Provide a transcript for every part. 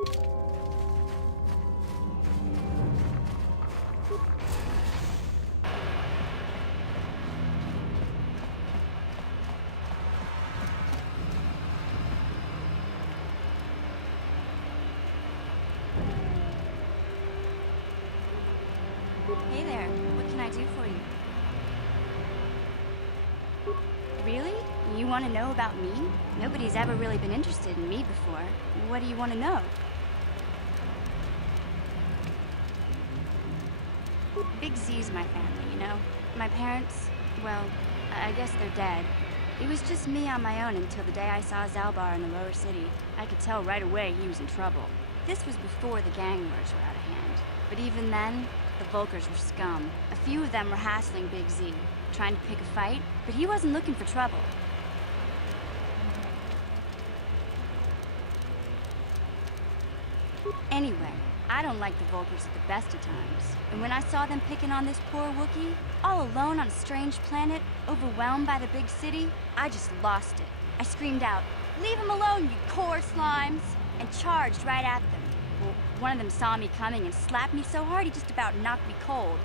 Hey there, what can I do for you? Really? You want to know about me? Nobody's ever really been interested in me before. What do you want to know? Big Z's my family, you know? My parents, well, I guess they're dead. It was just me on my own until the day I saw Zalbar in the lower city. I could tell right away he was in trouble. This was before the gang wars were out of hand. But even then, the Volkers were scum. A few of them were hassling Big Z, trying to pick a fight, but he wasn't looking for trouble. Anyway, I don't like the Volkers at the best of times. And when I saw them picking on this poor Wookiee, all alone on a strange planet, overwhelmed by the big city, I just lost it. I screamed out, "Leave him alone, you core slimes!" and charged right at them. Well, one of them saw me coming and slapped me so hard he just about knocked me cold.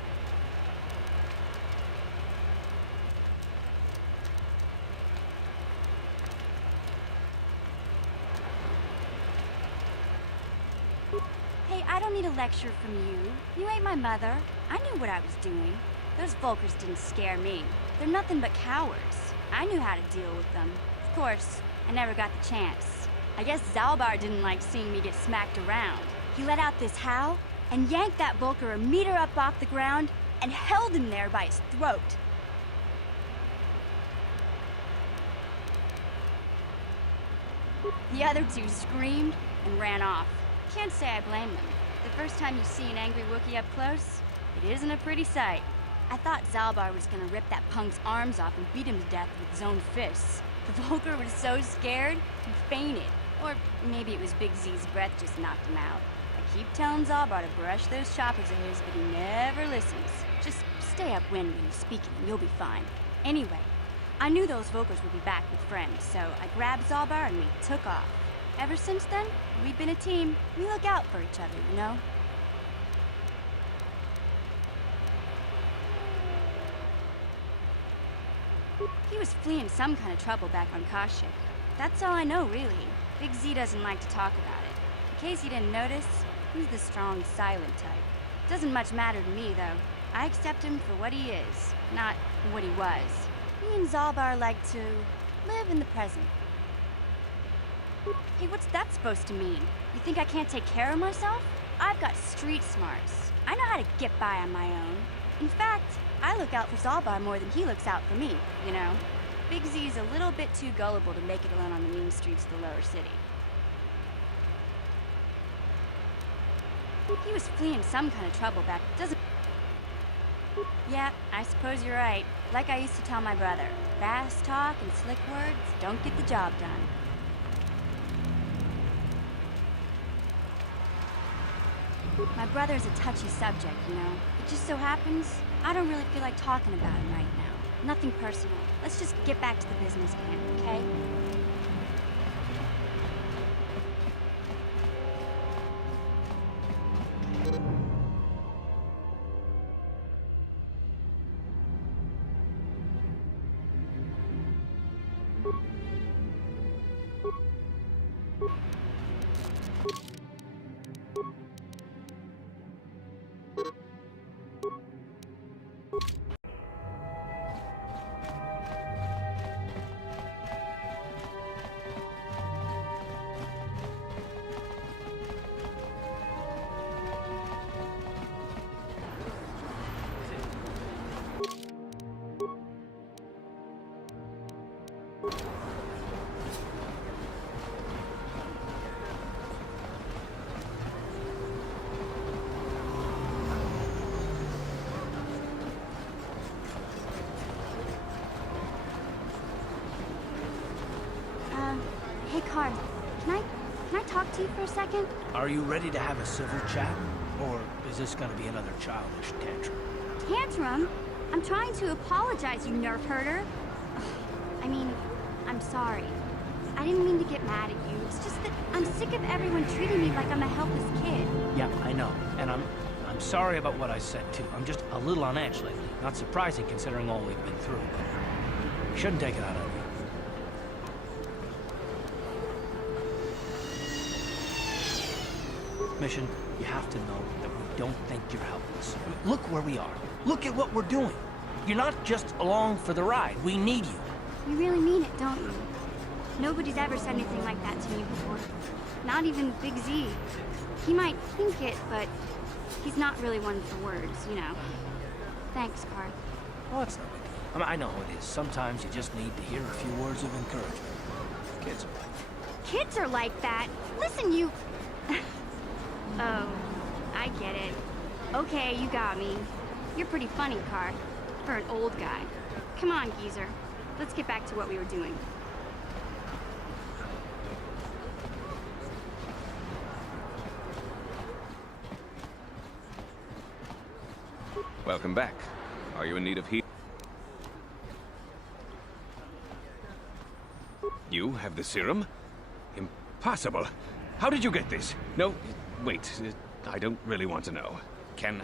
Hey, I don't need a lecture from you. You ain't my mother. I knew what I was doing. Those Volkers didn't scare me. They're nothing but cowards. I knew how to deal with them. Of course, I never got the chance. I guess Zalbar didn't like seeing me get smacked around. He let out this howl and yanked that Volker a meter up off the ground and held him there by his throat. The other two screamed and ran off. Can't say I blame them. The first time you see an angry Wookiee up close, it isn't a pretty sight. I thought Zalbar was gonna rip that punk's arms off and beat him to death with his own fists. The Volker was so scared, he fainted. Or maybe it was Big Z's breath just knocked him out. I keep telling Zalbar to brush those choppers of his, but he never listens. Just stay upwind when he's speaking and you'll be fine. Anyway, I knew those Volkers would be back with friends, so I grabbed Zalbar and we took off. Ever since then, we've been a team. We look out for each other, you know? He was fleeing some kind of trouble back on Kashyyyk. That's all I know, really. Big Z doesn't like to talk about it. In case you didn't notice, he's the strong, silent type. Doesn't much matter to me, though. I accept him for what he is, not what he was. Me and Zalbar like to live in the present. Hey, what's that supposed to mean? You think I can't take care of myself? I've got street smarts. I know how to get by on my own. In fact, I look out for Zalbar more than he looks out for me, you know? Big Z's a little bit too gullible to make it alone on the mean streets of the lower city. He was fleeing some kind of trouble back, doesn't... Yeah, I suppose you're right. Like I used to tell my brother, fast talk and slick words don't get the job done. My brother's a touchy subject, you know. It just so happens, I don't really feel like talking about him right now. Nothing personal. Let's just get back to the business at hand, okay? Hey, Carl, can I talk to you for a second? Are you ready to have a civil chat? Or is this gonna be another childish tantrum? Tantrum? I'm trying to apologize, you nerf herder. I mean, I'm sorry. I didn't mean to get mad at you It's just that I'm sick of everyone treating me like I'm a helpless kid. Yeah, I know. And I'm sorry about what I said, too. I'm just a little on edge lately. Not surprising considering all we've been through, but you shouldn't take it out on you. Mission, you have to know that we don't think you're helpless. Look where we are. Look at what we're doing. You're not just along for the ride. We need you. You really mean it, don't you? Nobody's ever said anything like that to me before. Not even Big Z. He might think it, but he's not really one for words, you know. Thanks, Carl. Oh, it's no big deal. I know how it is. Sometimes you just need to hear a few words of encouragement. Kids are like that. Kids are like that? Listen, you... Oh, I get it. Okay, you got me. You're pretty funny, Carl. For an old guy. Come on, geezer. Let's get back to what we were doing. Welcome back. Are you in need of heat? You have the serum? Impossible. How did you get this? No, wait. I don't really want to know. Can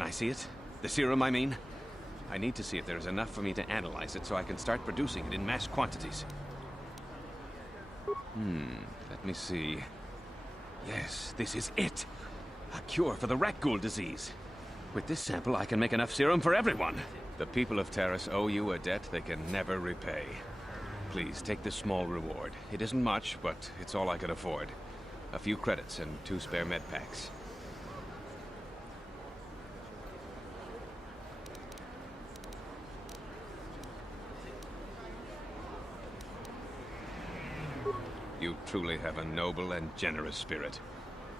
I see it? The serum, I mean? I need to see if there's enough for me to analyze it so I can start producing it in mass quantities. Let me see. Yes, this is it. A cure for the rat ghoul disease. With this sample, I can make enough serum for everyone. The people of Terrace owe you a debt they can never repay. Please, take this small reward. It isn't much, but it's all I could afford. A few credits and 2 spare med packs. You truly have a noble and generous spirit.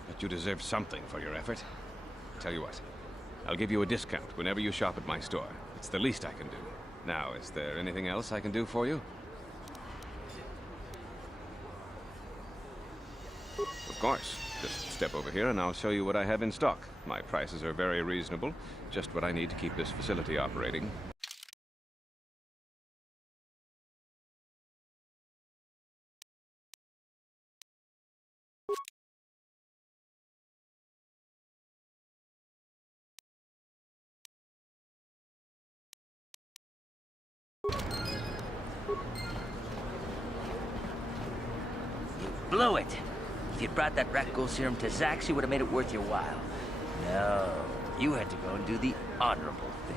But you deserve something for your effort. Tell you what, I'll give you a discount whenever you shop at my store. It's the least I can do. Now, is there anything else I can do for you? Of course. Just step over here and I'll show you what I have in stock. My prices are very reasonable. Just what I need to keep this facility operating. Blew it. If you'd brought that rat ghoul serum to Zax, you would have made it worth your while. No, you had to go and do the honorable thing.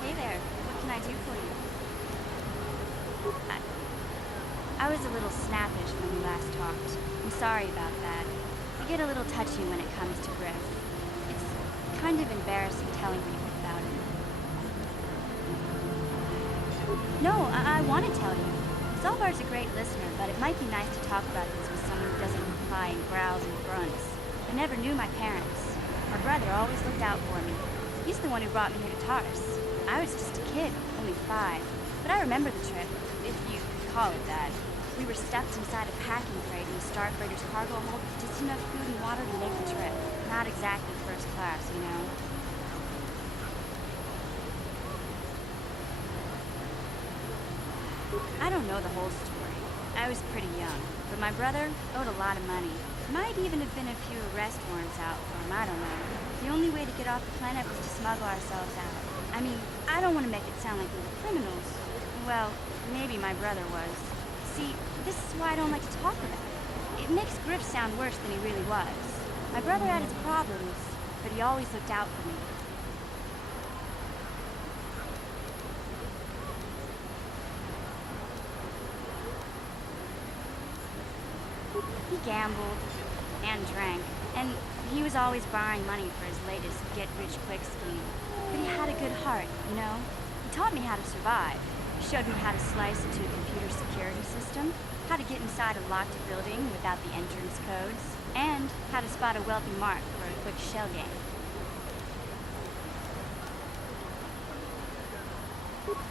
Hey there, what can I do for you? I was a little snappish when we last talked. I'm sorry about that. I get a little touchy when it comes to Griff. It's kind of embarrassing telling people about him. No, I want to tell you. Zalbar's a great listener, but it might be nice to talk about this with someone who doesn't reply in growls and grunts. I never knew my parents. My brother always looked out for me. He's the one who brought me here to Taurus. I was just a kid, only 5. But I remember the trip, if you could call it that. We were stuffed inside a packing crate in the Starfreighter's cargo hold with just enough food and water to make the trip. Not exactly first class, you know. I don't know the whole story. I was pretty young, but my brother owed a lot of money. Might even have been a few arrest warrants out for him, I don't know. The only way to get off the planet was to smuggle ourselves out. I mean, I don't want to make it sound like we were criminals. Well, maybe my brother was. See, this is why I don't like to talk about it. It makes Griff sound worse than he really was. My brother had his problems, but he always looked out for me. He gambled and drank, and He was always borrowing money for his latest get-rich-quick scheme. But he had a good heart, you know? He taught me how to survive. He showed me how to slice into a computer security system, how to get inside a locked building without the entrance codes, and how to spot a wealthy mark for a quick shell game.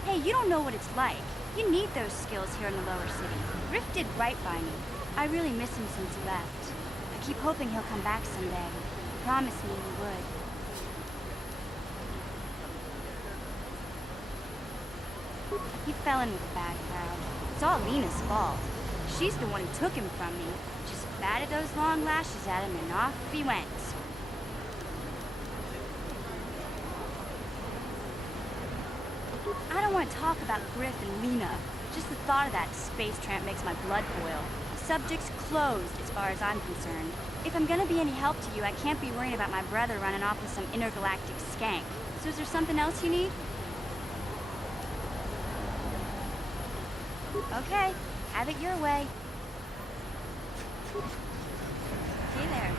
Hey, you don't know what it's like. You need those skills here in the lower city. Riff did right by me. I really miss him since he left. I keep hoping he'll come back someday. He promised me he would. He fell in with a bad crowd. It's all Lena's fault. She's the one who took him from me. Just batted those long lashes at him and off he went. I don't want to talk about Griff and Lena. Just the thought of that space tramp makes my blood boil. Subject's closed as far as I'm concerned. If I'm gonna be any help to you, I can't be worrying about my brother running off with some intergalactic skank. So is there something else you need? Okay, have it your way. Hey there.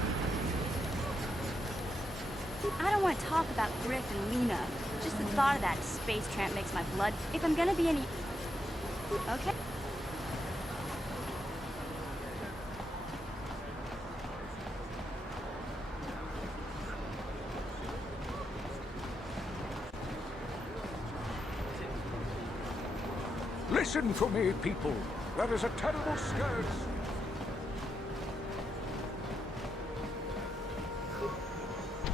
I don't want to talk about Griff and Lena. Just the thought of that space tramp makes my blood... If I'm gonna be any... Okay. Listen to me, people. There is a terrible scourge.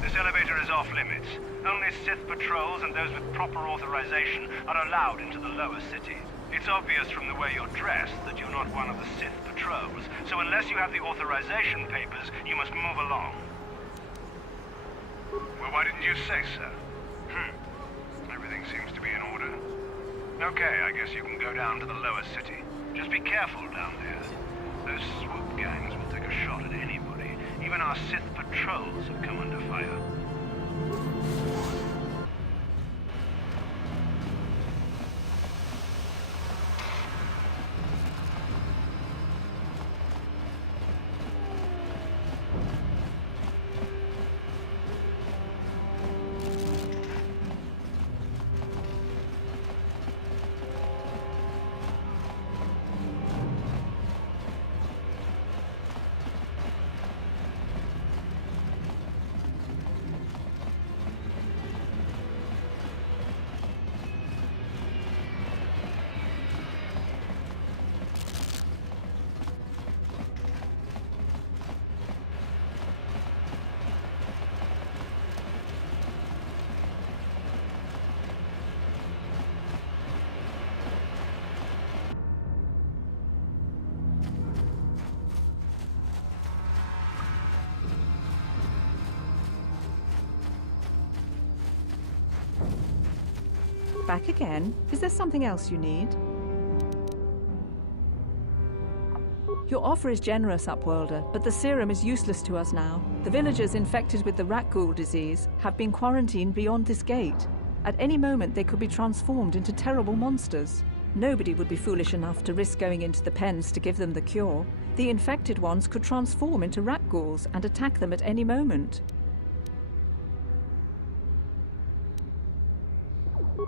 This elevator is off limits. Only Sith patrols and those with proper authorization are allowed into the lower city. It's obvious from the way you're dressed that you're not one of the Sith patrols, so unless you have the authorization papers, you must move along. Well, why didn't you say so? Everything seems to be in order. Okay, I guess you can go down to the lower city. Just be careful down there. Those swoop gangs will take a shot at anybody. Even our Sith patrols have come under fire. Back again? Is there something else you need? Your offer is generous, Upworlder, but the serum is useless to us now. The villagers infected with the rat ghoul disease have been quarantined beyond this gate. At any moment, they could be transformed into terrible monsters. Nobody would be foolish enough to risk going into the pens to give them the cure. The infected ones could transform into rat ghouls and attack them at any moment.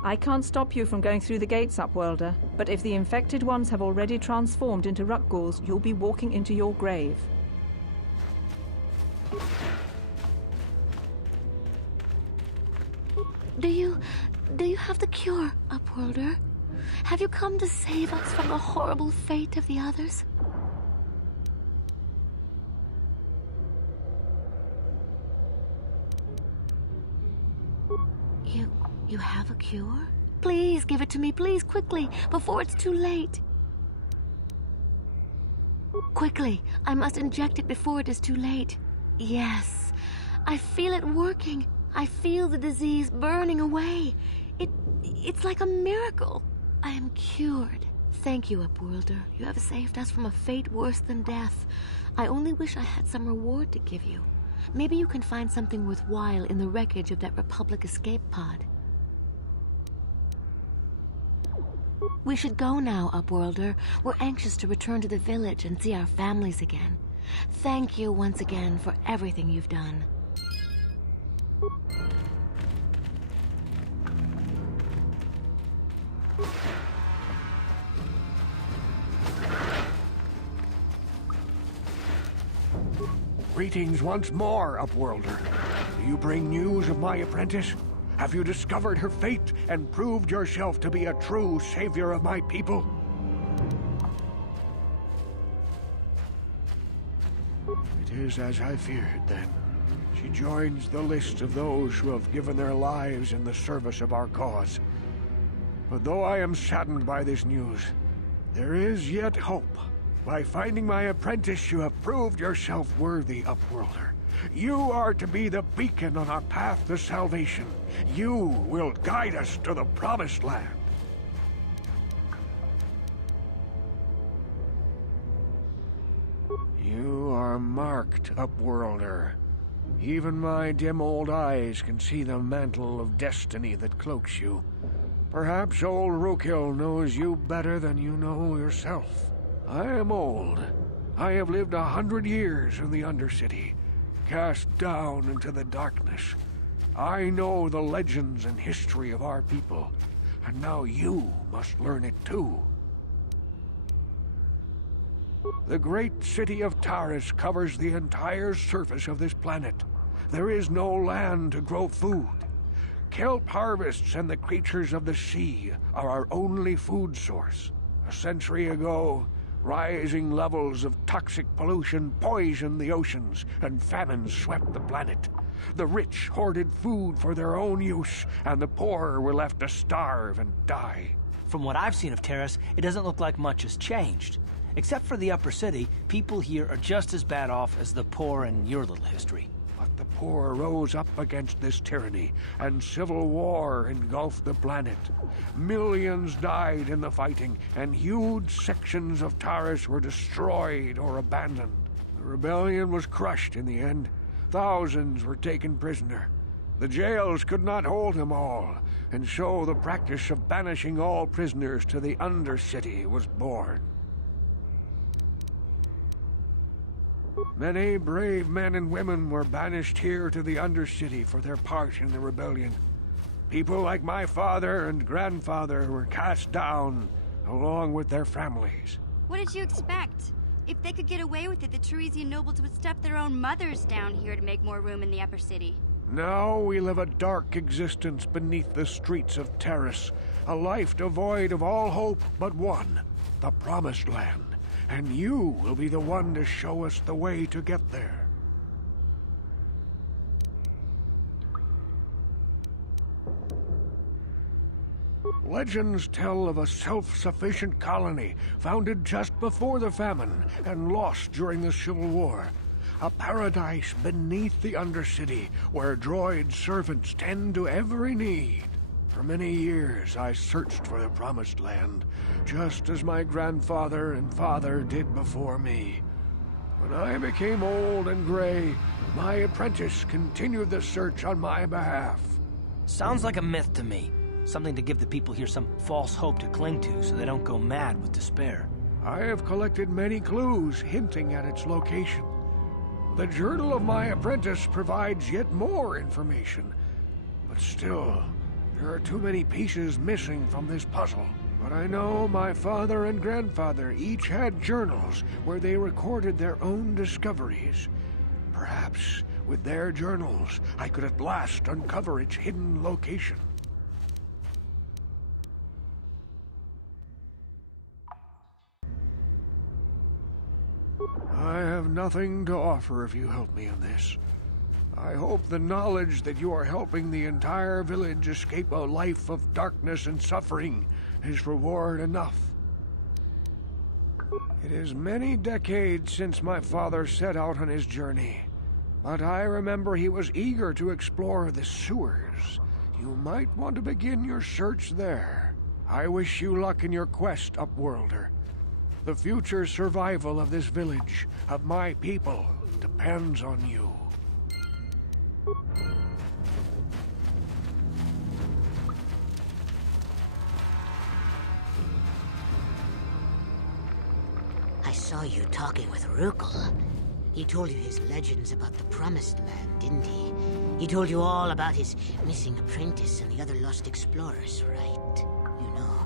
I can't stop you from going through the gates, Upworlder, but if the infected ones have already transformed into rat ghouls, you'll be walking into your grave. Do you have the cure, Upworlder? Have you come to save us from the horrible fate of the others? You have a cure? Please give it to me, please, quickly, before it's too late. Quickly, I must inject it before it is too late. Yes, I feel it working. I feel the disease burning away. It's like a miracle. I am cured. Thank you, Upworlder. You have saved us from a fate worse than death. I only wish I had some reward to give you. Maybe you can find something worthwhile in the wreckage of that Republic escape pod. We should go now, Upworlder. We're anxious to return to the village and see our families again. Thank you once again for everything you've done. Greetings once more, Upworlder. Do you bring news of my apprentice? Have you discovered her fate and proved yourself to be a true savior of my people? It is as I feared, then. She joins the list of those who have given their lives in the service of our cause. But though I am saddened by this news, there is yet hope. By finding my apprentice, you have proved yourself worthy, Upworlder. You are to be the beacon on our path to salvation. You will guide us to the Promised Land. You are marked, Upworlder. Even my dim old eyes can see the mantle of destiny that cloaks you. Perhaps old Rookhill knows you better than you know yourself. I am old. I have lived 100 years in the Undercity, cast down into the darkness. I know the legends and history of our people, and now you must learn it too. The great city of Taris covers the entire surface of this planet. There is no land to grow food. Kelp harvests and the creatures of the sea are our only food source. A century ago, rising levels of toxic pollution poisoned the oceans, and famine swept the planet. The rich hoarded food for their own use, and the poor were left to starve and die. From what I've seen of Terrace, it doesn't look like much has changed. Except for the upper city, people here are just as bad off as the poor in your little history. But the poor rose up against this tyranny, and civil war engulfed the planet. Millions died in the fighting, and huge sections of Taris were destroyed or abandoned. The rebellion was crushed in the end. Thousands were taken prisoner. The jails could not hold them all, and so the practice of banishing all prisoners to the Undercity was born. Many brave men and women were banished here to the Undercity for their part in the rebellion. People like my father and grandfather were cast down, along with their families. What did you expect? If they could get away with it, the Teresian nobles would stuff their own mothers down here to make more room in the upper city. Now we live a dark existence beneath the streets of Terrace, a life devoid of all hope but one, the Promised Land. And you will be the one to show us the way to get there. Legends tell of a self-sufficient colony founded just before the famine and lost during the Civil War. A paradise beneath the Undercity where droid servants tend to every need. For many years, I searched for the Promised Land, just as my grandfather and father did before me. When I became old and gray, my apprentice continued the search on my behalf. Sounds like a myth to me. Something to give the people here some false hope to cling to so they don't go mad with despair. I have collected many clues hinting at its location. The journal of my apprentice provides yet more information, but still, there are too many pieces missing from this puzzle. But I know my father and grandfather each had journals where they recorded their own discoveries. Perhaps with their journals, I could at last uncover its hidden location. I have nothing to offer if you help me in this. I hope the knowledge that you are helping the entire village escape a life of darkness and suffering is reward enough. It is many decades since my father set out on his journey, but I remember he was eager to explore the sewers. You might want to begin your search there. I wish you luck in your quest, Upworlder. The future survival of this village, of my people, depends on you. I saw you talking with Rukel. He told you his legends about the Promised Land, didn't he? He told you all about his missing apprentice and the other lost explorers, right? You know,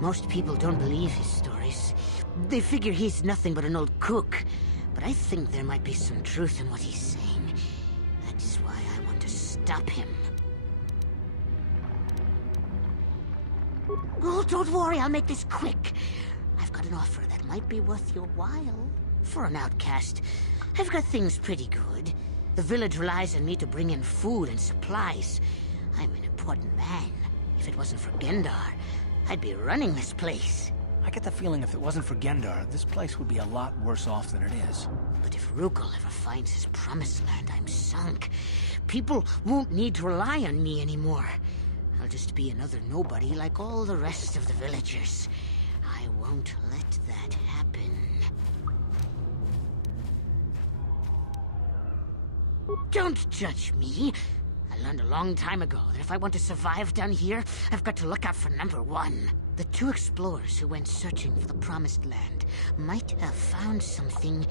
most people don't believe his stories. They figure he's nothing but an old cook. But I think there might be some truth in what he's saying. That's why I want to stop him. Oh, don't worry, I'll make this quick. I've got an offer that might be worth your while. For an outcast, I've got things pretty good. The village relies on me to bring in food and supplies. I'm an important man. If it wasn't for Gendar, I'd be running this place. I get the feeling if it wasn't for Gendar, this place would be a lot worse off than it is. But if Rukul ever finds his Promised Land, I'm sunk. People won't need to rely on me anymore. I'll just be another nobody like all the rest of the villagers. I won't let that happen. Don't judge me. I learned a long time ago that if I want to survive down here, I've got to look out for number one. The two explorers who went searching for the Promised Land might have found something.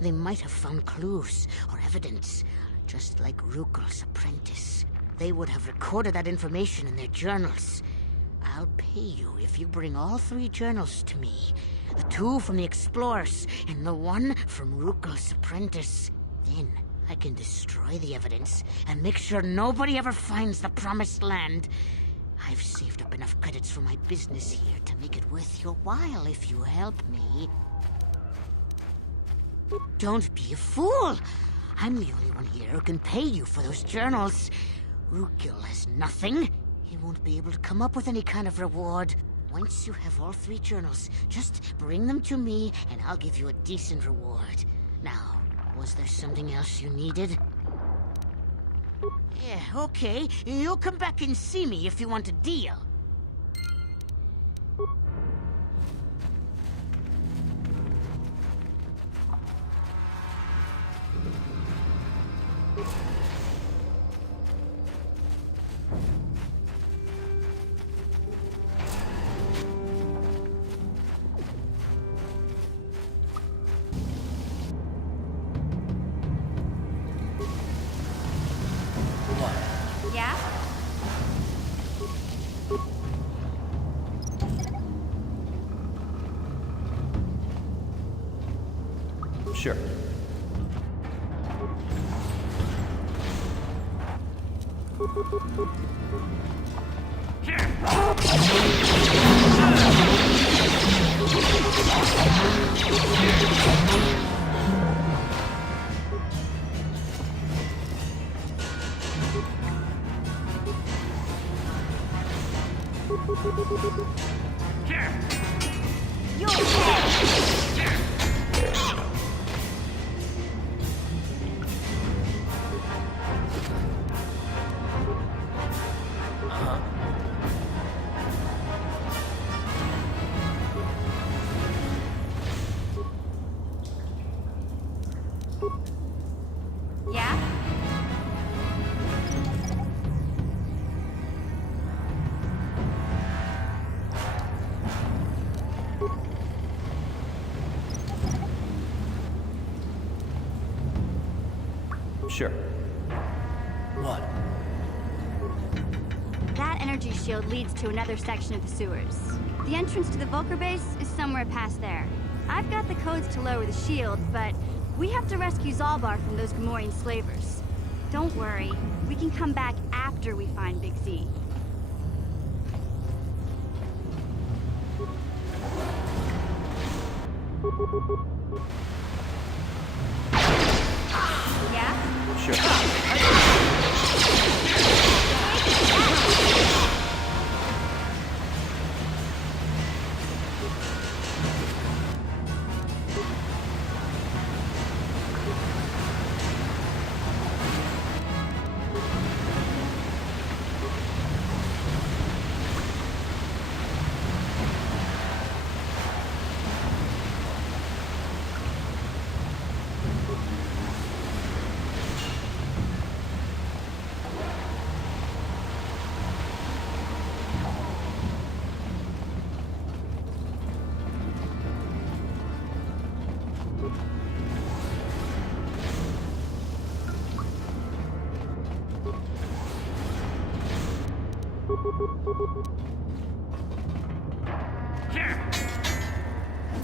They might have found clues or evidence, just like Rukul's apprentice. They would have recorded that information in their journals. I'll pay you if you bring all 3 journals to me. The 2 from the explorers and the 1 from Rukul's apprentice. Then I can destroy the evidence and make sure nobody ever finds the Promised Land. I've saved up enough credits for my business here to make it worth your while if you help me. Don't be a fool! I'm the only one here who can pay you for those journals. Rukul has nothing. He won't be able to come up with any kind of reward. Once you have all 3 journals, just bring them to me and I'll give you a decent reward. Now, was there something else you needed? Yeah, okay. You'll come back and see me if you want a deal. Yeah? Sure. Yeah? Sure. What? That energy shield leads to another section of the sewers. The entrance to the Vulcar base is somewhere past there. I've got the codes to lower the shield, but we have to rescue Zalbar from those Gamorrean slavers. Don't worry, we can come back after we find Big Z. Yeah? Sure.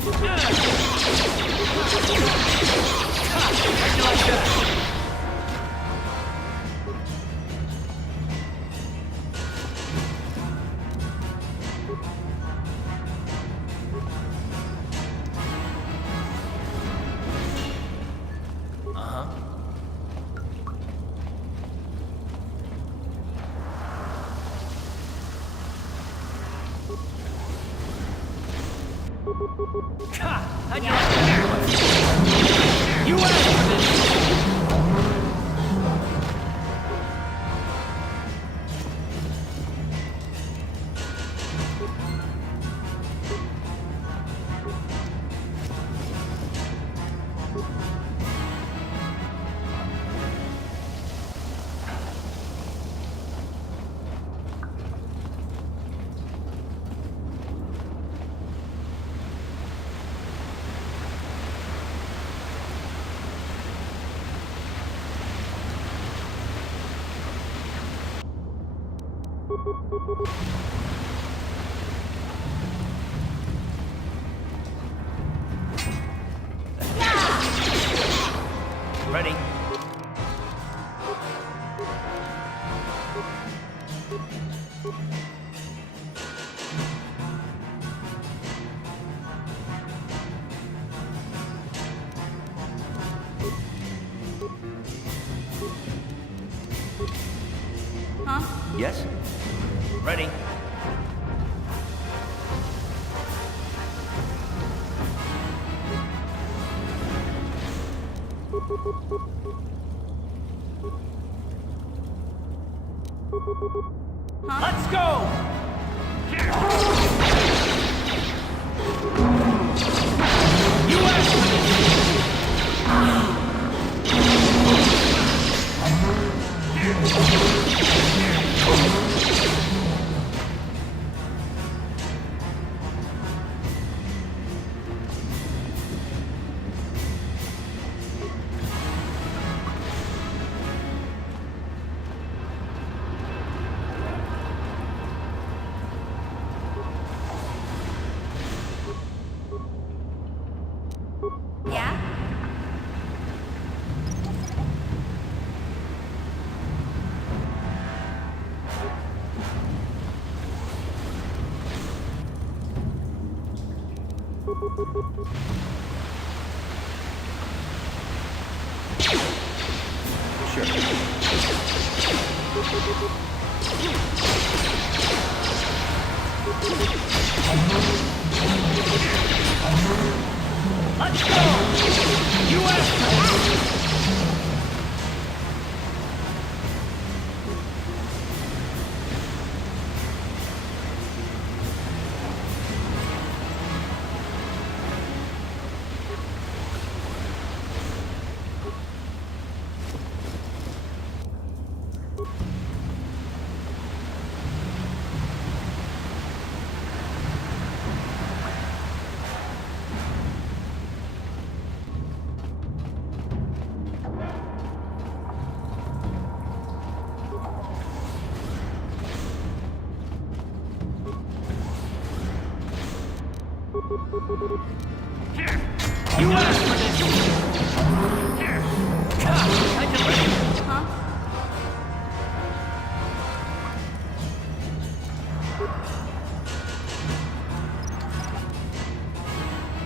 How'd you like that? How'd you like that? You asked for this! Ready? Huh? Yes? Ready? Huh? Let's go! You asked for Yeah? Sure. Let's go! You asked for this! You asked for this! I just ready. Huh?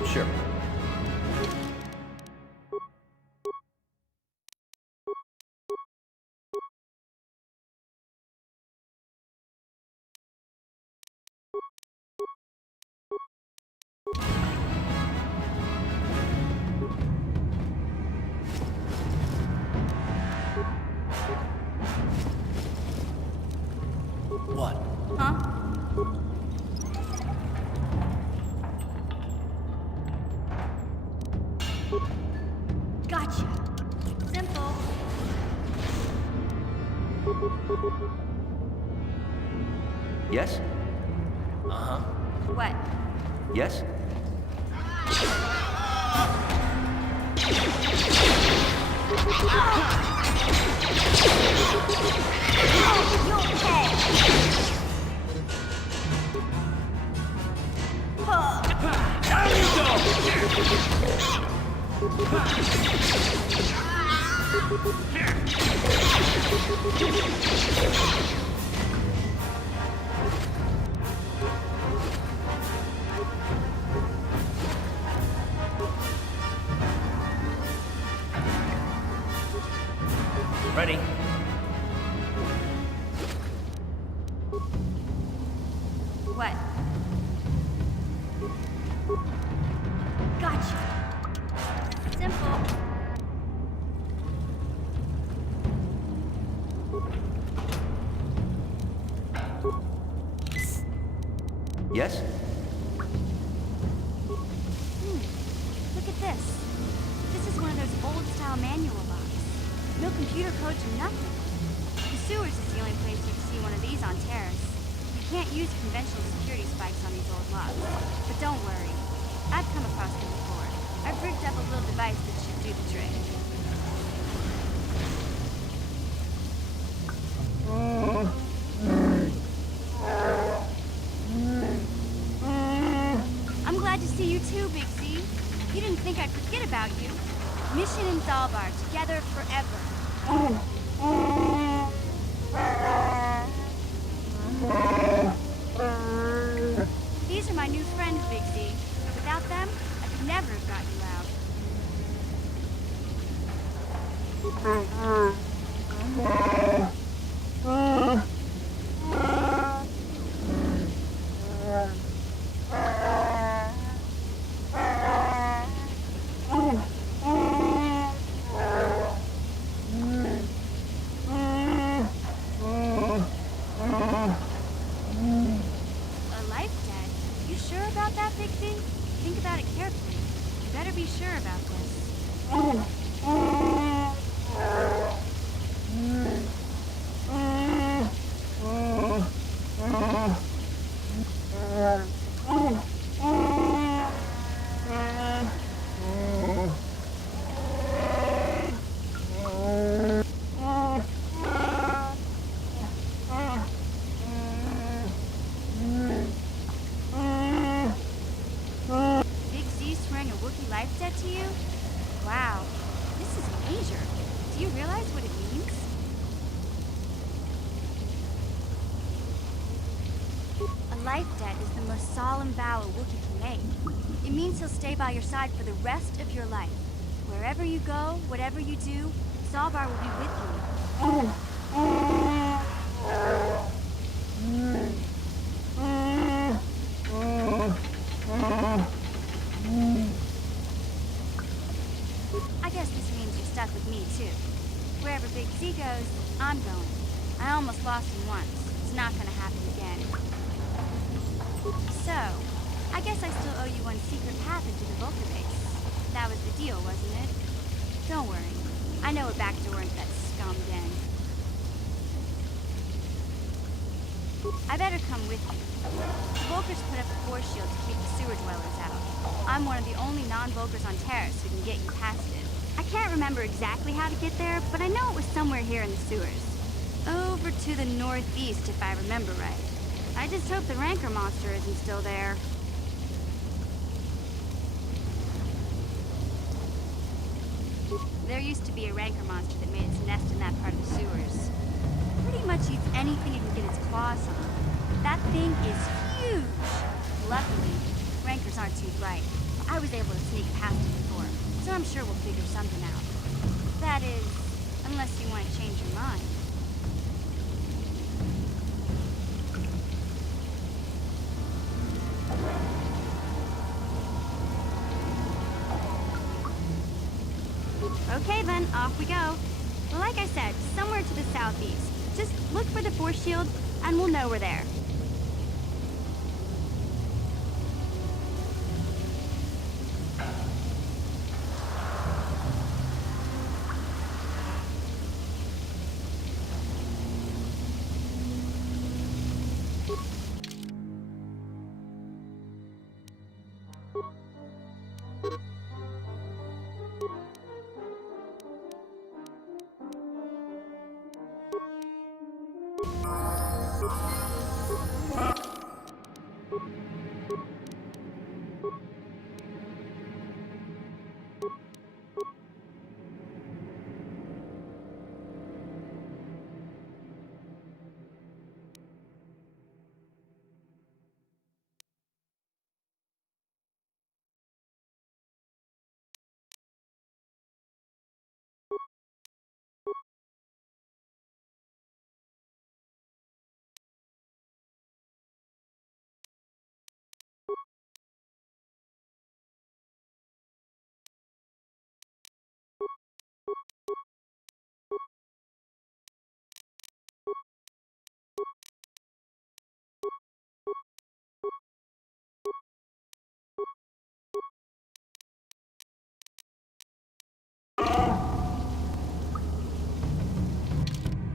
Sure. What? Huh? Gotcha. Simple. Yes? Uh-huh. What? Yes? You okay? Down you go! Ready? What? Gotcha. Simple. Yes? Look at this. This is one of those old-style manual locks. No computer codes or nothing. The sewers is the only place you can see one of these on Terrace. You can't use conventional security spikes on these old locks. But don't worry. I've come across them before. I've rigged up a little device that should do the trick. I'm glad to see you too, Big Z. You didn't think I'd forget about you. Mission in Zalbar, together forever. These are my new friends, Big Z. Without them, I could never have got you out. A life debt? You sure about that, Big Z? Think about it carefully. You better be sure about this. Big Z swearing a Wookiee life debt to you? Wow, this is major. Do you realize what it means? A life debt is the most solemn vow a Wookiee can make. It means he'll stay by your side for the rest of your life. Wherever you go, whatever you do, Zalbar will be with you. I guess this means you're stuck with me, too. Wherever Big Z goes, I'm going. I almost lost him once. It's not gonna happen again. So, I guess I still owe you one secret path into the Vulcan base. That was the deal, wasn't it? Don't worry. I know a back door into that scum den. I better come with you. The Volkers put up a force shield to keep the sewer dwellers out. I'm one of the only non-Volkers on Terrace who can get you past it. I can't remember exactly how to get there, but I know it was somewhere here in the sewers. Over to the northeast, if I remember right. I just hope the Rancor monster isn't still there. There used to be a Rancor monster that made its nest in that part of the sewers. Pretty much eats anything it can get its claws on. That thing is huge! Luckily, Rancors aren't too bright. I was able to sneak past it before, so I'm sure we'll figure something out. That is, unless you want to change your mind. Okay then, off we go. Well, like I said, somewhere to the southeast. Just look for the force shield, and we'll know we're there.